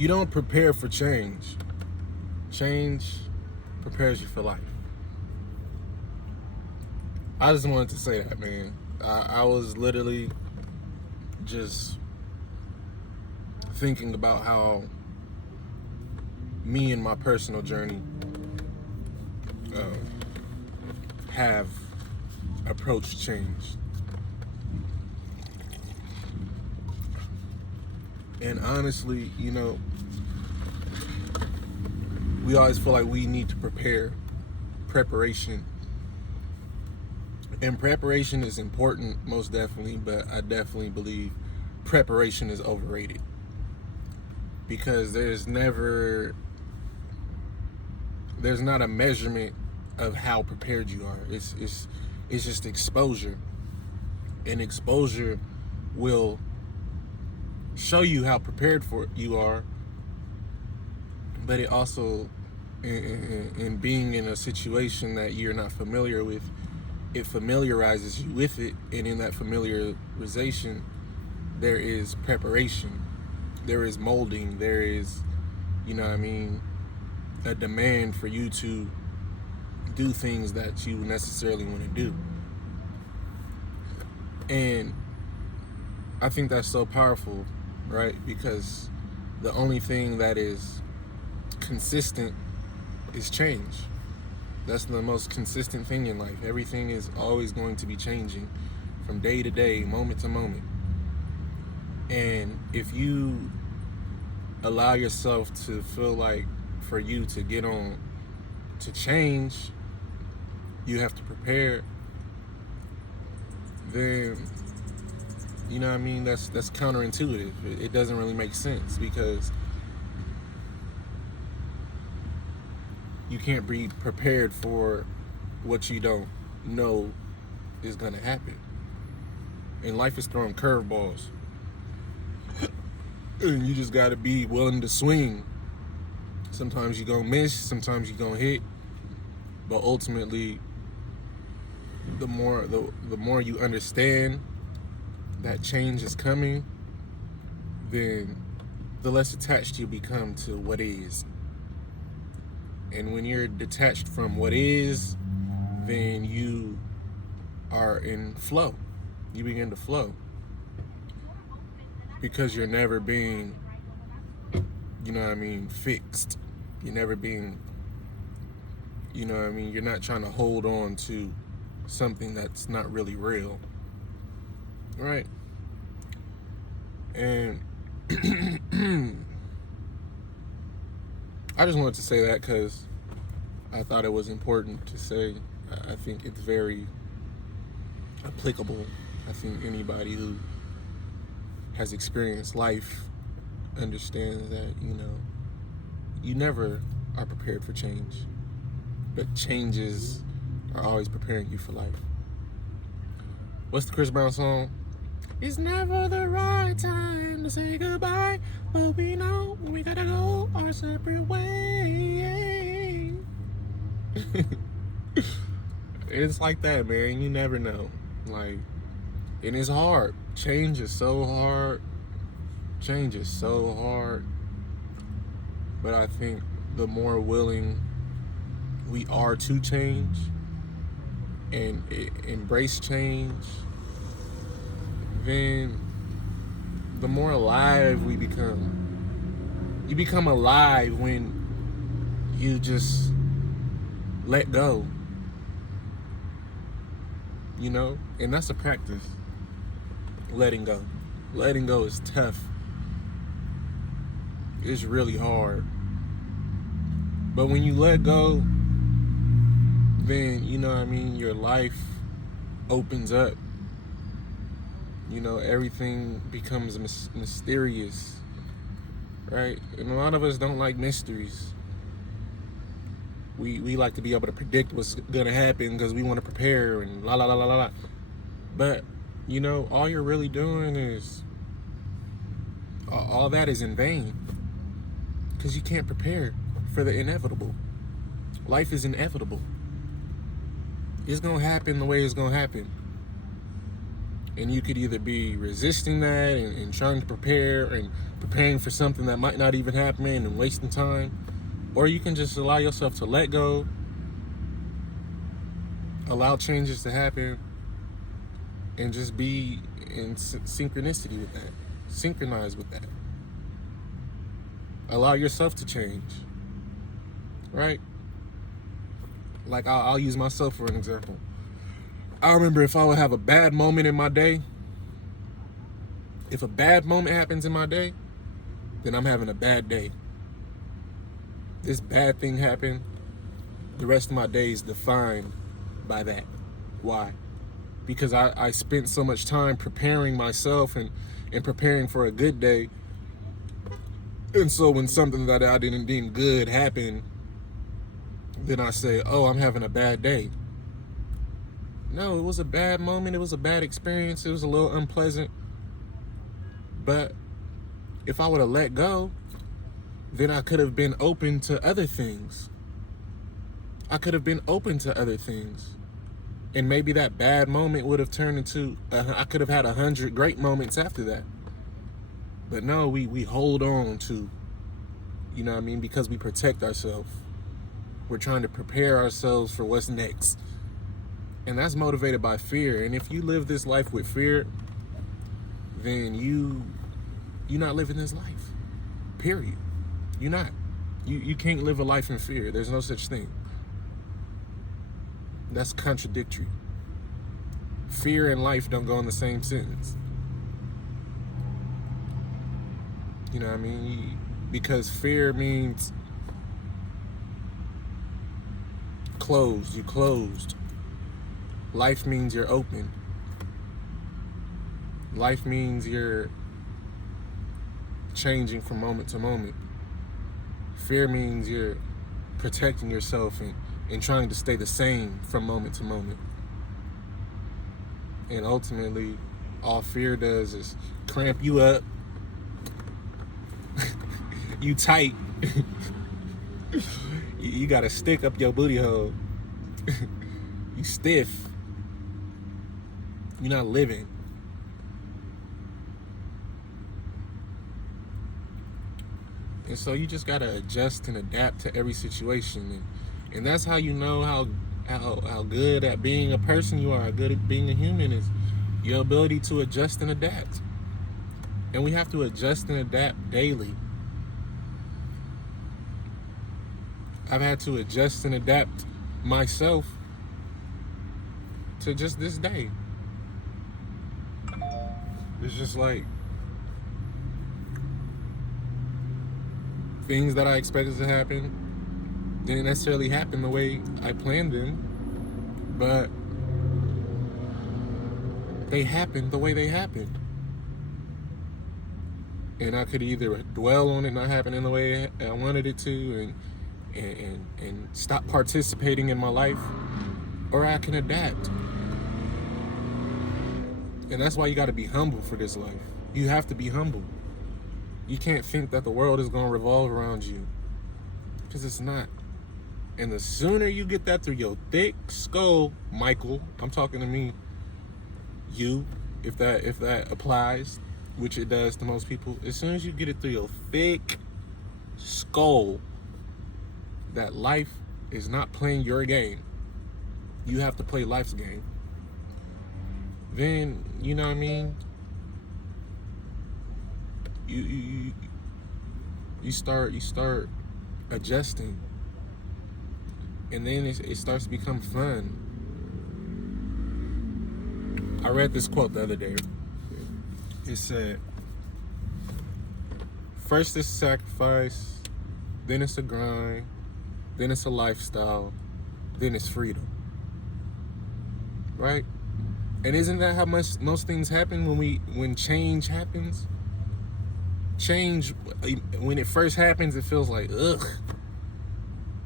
you don't prepare for change. Change prepares you for life. I just wanted to say that, man. I was literally just thinking about how me and my personal journey have approached change. And honestly, we always feel like we need to prepare. Preparation. And preparation is important, most definitely, but I definitely believe preparation is overrated. Because there's not a measurement of how prepared you are. It's just exposure. And exposure will show you how prepared you are, but it also, in being in a situation that you're not familiar with, it familiarizes you with it, and in that familiarization, there is preparation, there is molding, there is, a demand for you to do things that you necessarily want to do. And I think that's so powerful, right? Because the only thing that is consistent is change. That's the most consistent thing in life. Everything is always going to be changing from day to day, moment to moment. And if you allow yourself to feel like for you to get on to change, you have to prepare, then that's counterintuitive. It doesn't really make sense, because you can't be prepared for what you don't know is going to happen. And life is throwing curveballs. And you just got to be willing to swing. Sometimes you're going to miss, sometimes you're going to hit. But ultimately, the more you understand that change is coming, then the less attached you become to what is. And when you're detached from what is, then you are in flow. You begin to flow. Because you're never being, fixed. You're never being, you're not trying to hold on to something that's not really real. Right? And I just wanted to say that because I thought it was important to say. I think it's very applicable. I think anybody who has experienced life understands that, you never are prepared for change. But changes are always preparing you for life. What's the Chris Brown song? It's never the right time to say goodbye, but we know we gotta go our separate ways. It's like that, man. You never know. And it's hard. Change is so hard. But I think the more willing we are to change and embrace change, then the more alive we become. You become alive when you just let go. And that's a practice. Letting go. Letting go is tough. It's really hard. But when you let go, then, your life opens up. Everything becomes mysterious, right? And a lot of us don't like mysteries. We like to be able to predict what's gonna happen because we want to prepare and la la la la la la. But all you're really doing is all that is in vain, because you can't prepare for the inevitable. Life is inevitable. It's gonna happen the way it's gonna happen. And you could either be resisting that and trying to prepare and preparing for something that might not even happen and wasting time. Or you can just allow yourself to let go, allow changes to happen, and just be in synchronicity with that. Synchronize with that. Allow yourself to change. Right? Like, I'll use myself for an example. I remember if I would have a bad moment in my day, if a bad moment happens in my day, then I'm having a bad day. This bad thing happened, the rest of my day is defined by that. Why? Because I spent so much time preparing myself and preparing for a good day. And so when something that I didn't deem good happened, then I say, oh, I'm having a bad day. No, it was a bad moment. It was a bad experience. It was a little unpleasant. But if I would have let go, then I could have been open to other things. I could have been open to other things. And maybe that bad moment would have turned into, I could have had 100 great moments after that. But no, we hold on to, you know what I mean? Because we protect ourselves. We're trying to prepare ourselves for what's next. And that's motivated by fear. And if you live this life with fear, then you're not living this life. Period. You're not. You can't live a life in fear. There's no such thing. That's contradictory. Fear and life don't go in the same sentence. You know what I mean? Because fear means closed. You closed. Life means you're open. Life means you're changing from moment to moment. Fear means you're protecting yourself and trying to stay the same from moment to moment. And ultimately, all fear does is cramp you up. You tight. You gotta stick up your booty hole. You stiff. You're not living. And so you just gotta adjust and adapt to every situation, and that's how you know how good at being a person you are, how good at being a human is your ability to adjust and adapt. And we have to adjust and adapt daily. I've had to adjust and adapt myself to just this day. It's just like things that I expected to happen didn't necessarily happen the way I planned them, but they happened the way they happened. And I could either dwell on it not happening the way I wanted it to and stop participating in my life, or I can adapt. And that's why you got to be humble for this life. You have to be humble. You can't think that the world is going to revolve around you, because it's not. And the sooner you get that through your thick skull, Michael, I'm talking to me, you, if that applies, which it does to most people, as soon as you get it through your thick skull that life is not playing your game, you have to play life's game, then, you know what I mean, you start adjusting, and then it starts to become fun. I read this quote the other day. It said, first it's sacrifice, then it's a grind, then it's a lifestyle, then it's freedom. Right? And isn't that how most things happen when change happens? Change, when it first happens, it feels like, ugh,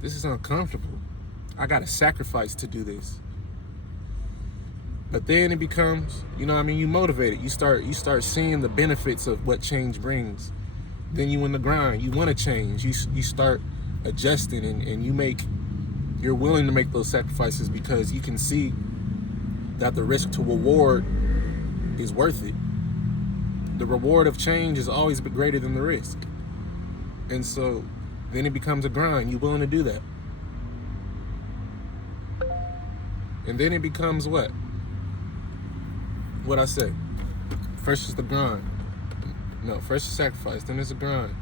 this is uncomfortable. I gotta sacrifice to do this. But then it becomes, you know what I mean, you motivated. You start seeing the benefits of what change brings. Then you in the grind, you wanna change. You start adjusting and you're willing to make those sacrifices because you can see that the risk to reward is worth it. the reward of change is always greater than the risk. And so then it becomes a grind. You're willing to do that. And then it becomes what? What I say. First is the grind. No, first is sacrifice, then it's a grind.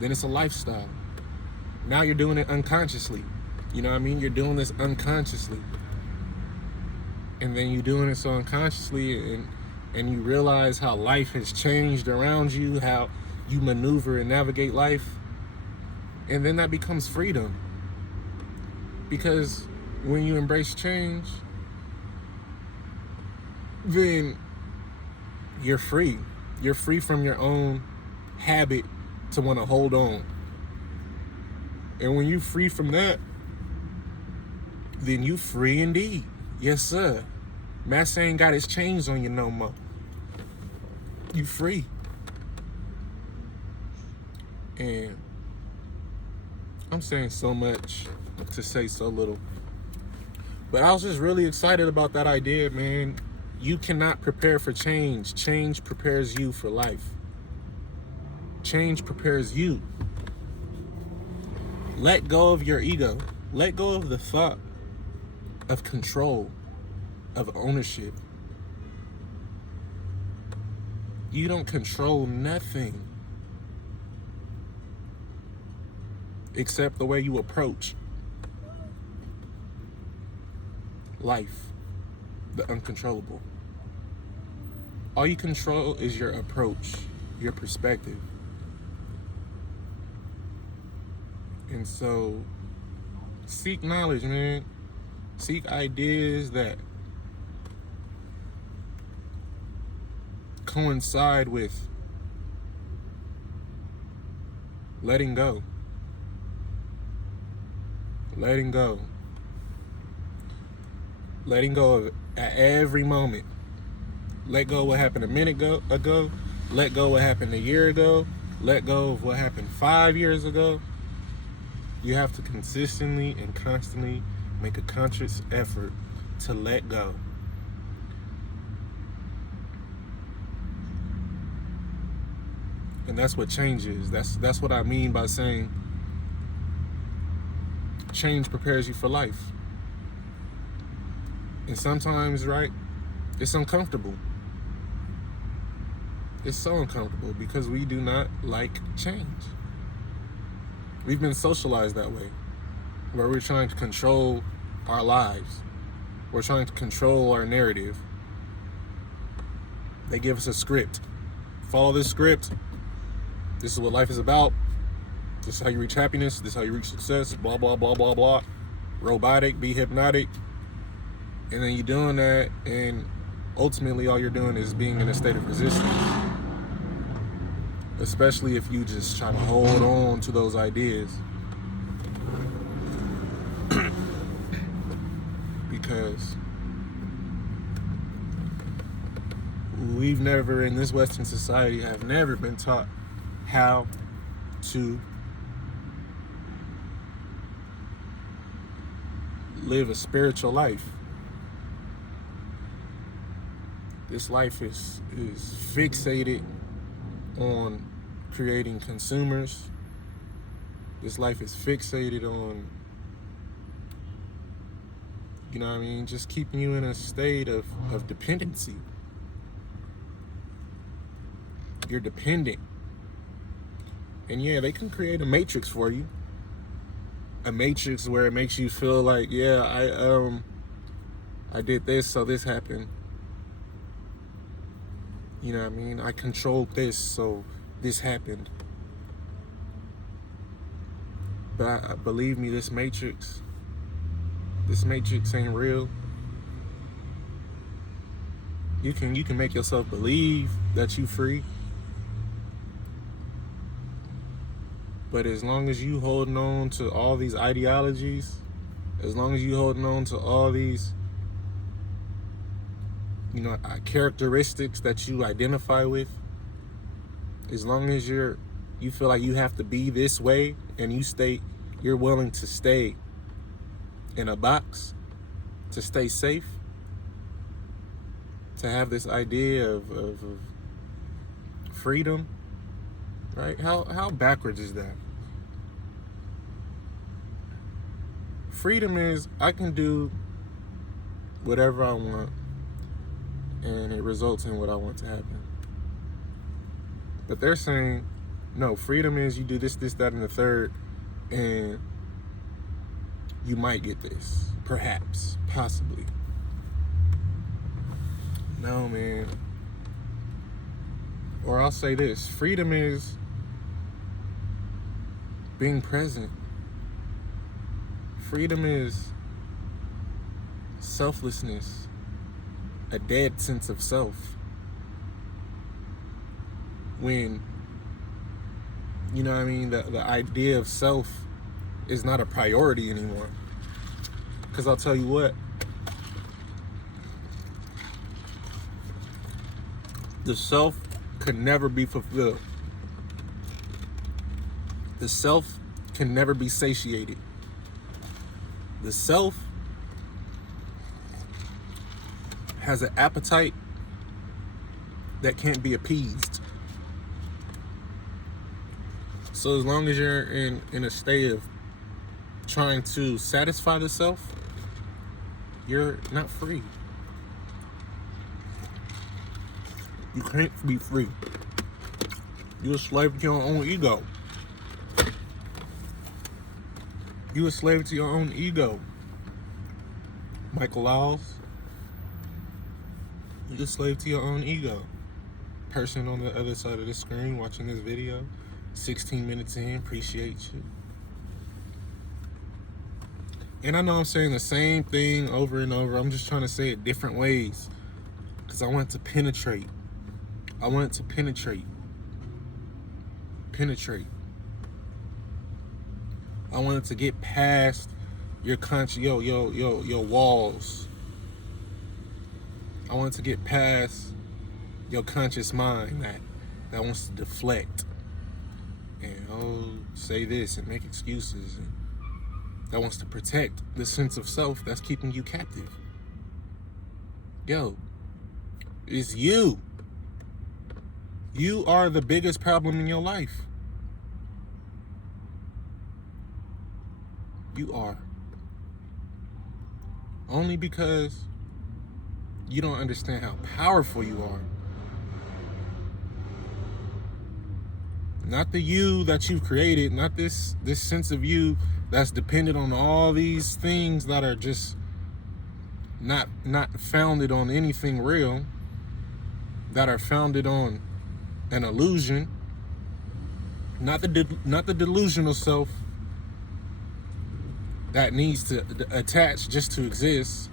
Then it's a lifestyle. Now you're doing it unconsciously. You know what I mean? You're doing this unconsciously. And then you're doing it so unconsciously, and you realize how life has changed around you, how you maneuver and navigate life. And then that becomes freedom. Because when you embrace change, then you're free. You're free from your own habit to want to hold on. And when you're free from that, then you free indeed. Yes, sir. Master ain't got his chains on you no more. You free. And I'm saying so much to say so little. But I was just really excited about that idea, man. You cannot prepare for change. Change prepares you for life. Change prepares you. Let go of your ego. Let go of the thought of control, of ownership. You don't control nothing except the way you approach life, the uncontrollable. All you control is your approach, your perspective. And so, seek knowledge, man. Seek ideas that coincide with letting go. Letting go. Letting go of it at every moment. Let go of what happened a minute ago. Let go of what happened a year ago. Let go of what happened 5 years ago. You have to consistently and constantly make a conscious effort to let go. And that's what change is. That's what I mean by saying change prepares you for life. And sometimes, right, it's uncomfortable. It's so uncomfortable because we do not like change. We've been socialized that way, where we're trying to control our lives. We're trying to control our narrative. They give us a script. Follow this script. This is what life is about. This is how you reach happiness. This is how you reach success. Blah, blah, blah, blah, blah. Robotic, be hypnotic. And then you're doing that, and ultimately all you're doing is being in a state of resistance. Especially if you just try to hold on to those ideas. Because we've never, in this Western society, have never been taught how to live a spiritual life. This life is fixated on creating consumers. This life is fixated on, you know what I mean, just keeping you in a state of dependency. You're dependent. And yeah, they can create a matrix for you. A matrix where it makes you feel like, yeah, I did this, so this happened. You know what I mean? I controlled this, so this happened. But believe me, this matrix ain't real. You can make yourself believe that you free. But as long as you holding on to all these ideologies, as long as you holding on to all these, you know, characteristics that you identify with, as long as you feel like you have to be this way, and you're willing to stay in a box to stay safe, to have this idea of freedom, right? How backwards is that? Freedom is I can do whatever I want and it results in what I want to happen. But they're saying, no, freedom is you do this, that, and the third, and you might get this. Perhaps. Possibly. No, man. Or I'll say this. Freedom is being present. Freedom is selflessness. A dead sense of self. When, you know what I mean, the idea of self is not a priority anymore. Because I'll tell you what, the self could never be fulfilled. The self can never be satiated. The self has an appetite that can't be appeased. So as long as you're in a state of trying to satisfy the self, you're not free. You can't be free. You're a slave to your own ego. You're a slave to your own ego. Michael Laws. You're a slave to your own ego. Person on the other side of the screen watching this video, 16 minutes in, appreciate you. And I know I'm saying the same thing over and over. I'm just trying to say it different ways. Because I want it to penetrate. I want it to penetrate. Penetrate. I want it to get past your your walls. I want it to get past your conscious mind that wants to deflect. And say this and make excuses, and that wants to protect the sense of self that's keeping you captive. It's you. You are the biggest problem in your life. You are. Only because you don't understand how powerful you are. Not the you that you've created, not this sense of you that's dependent on all these things that are just not founded on anything real, that are founded on an illusion. Not the delusional self that needs to attach just to exist,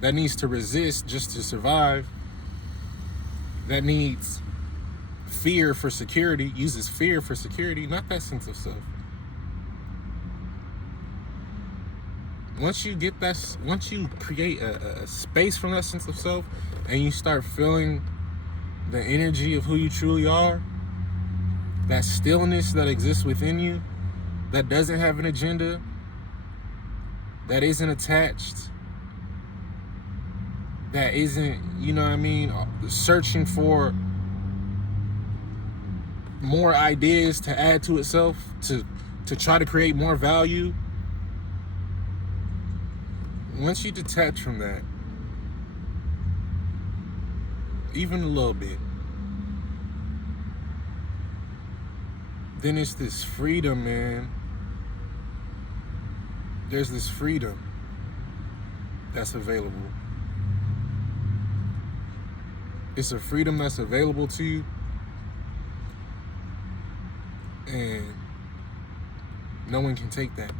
that needs to resist just to survive, that needs fear for security, uses fear for security, not that sense of self. Once you get that, once you create a space from that sense of self and you start feeling the energy of who you truly are, that stillness that exists within you, that doesn't have an agenda, that isn't attached, that isn't, you know what I mean, searching for more ideas to add to itself, to try to create more value. Once you detach from that, even a little bit, then it's this freedom, man. There's this freedom that's available. It's a freedom that's available to you, and no one can take that.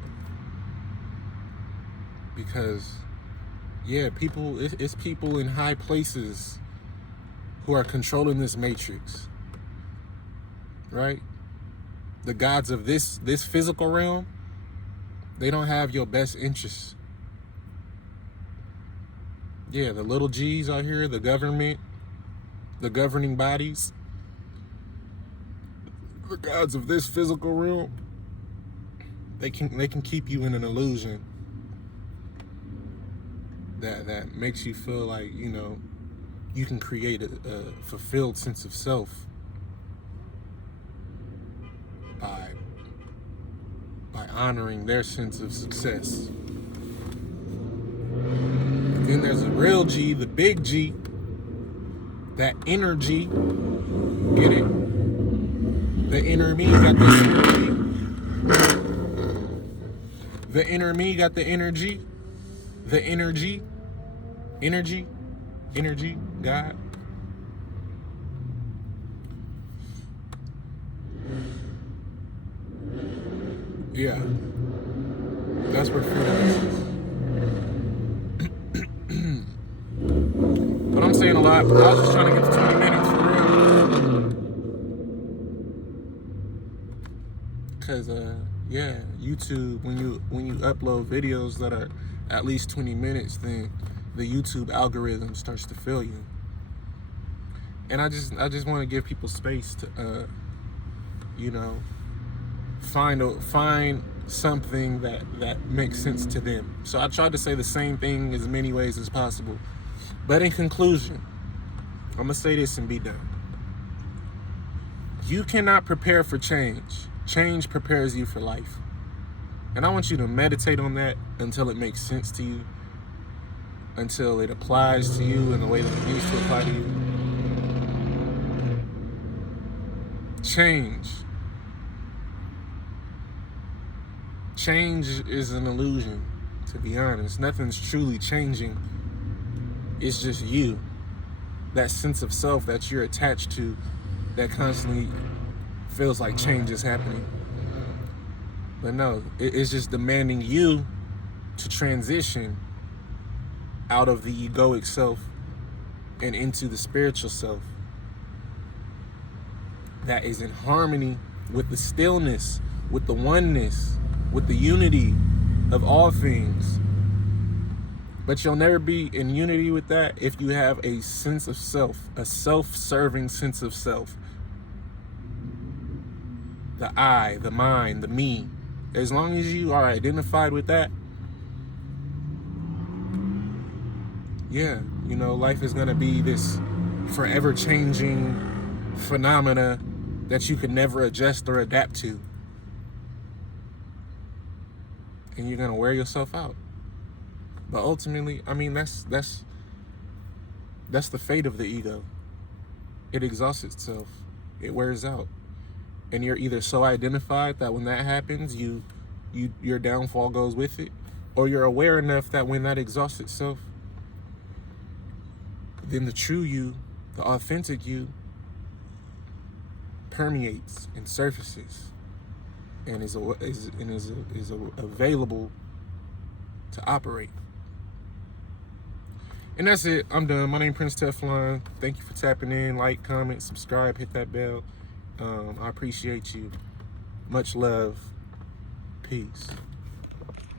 Because, it's people in high places who are controlling this matrix, right? The gods of this physical realm, they don't have your best interests. The little G's out here, the government, the governing bodies, the gods of this physical realm, they can keep you in an illusion that makes you feel like, you can create a fulfilled sense of self by honoring their sense of success. But then there's a real G, the big G, that energy. Get it? The inner me got the energy. The inner me got the energy. The energy. Energy. Energy. God. Yeah. That's where freedom is. But I'm saying a lot. I was just trying to get to 20 minutes for real. Cause yeah, YouTube, when you upload videos that are at least 20 minutes, then the YouTube algorithm starts to feel you. And I just want to give people space to find something that makes sense to them. So I tried to say the same thing as many ways as possible. But in conclusion, I'm gonna say this and be done. You cannot prepare for change. Change prepares you for life. And I want you to meditate on that until it makes sense to you, until it applies to you in the way that it needs to apply to you. Change is an illusion, to be honest. Nothing's truly changing. It's just you. That sense of self that you're attached to that constantly feels like change is happening. But no, it's just demanding you to transition out of the egoic self and into the spiritual self that is in harmony with the stillness, with the oneness, with the unity of all things. But you'll never be in unity with that if you have a sense of self, a self-serving sense of self. The I, the mind, the me. As long as you are identified with that, yeah, life is gonna be this forever changing phenomena that you can never adjust or adapt to. And you're gonna wear yourself out. But ultimately, I mean, that's the fate of the ego. It exhausts itself. It wears out. And you're either so identified that when that happens, your downfall goes with it, or you're aware enough that when that exhausts itself, then the true you, the authentic you, permeates and surfaces and is available to operate. And that's it. I'm done. My name is Prince Teflon. Thank you for tapping in. Like, comment, subscribe, hit that bell. I appreciate you. Much love. Peace.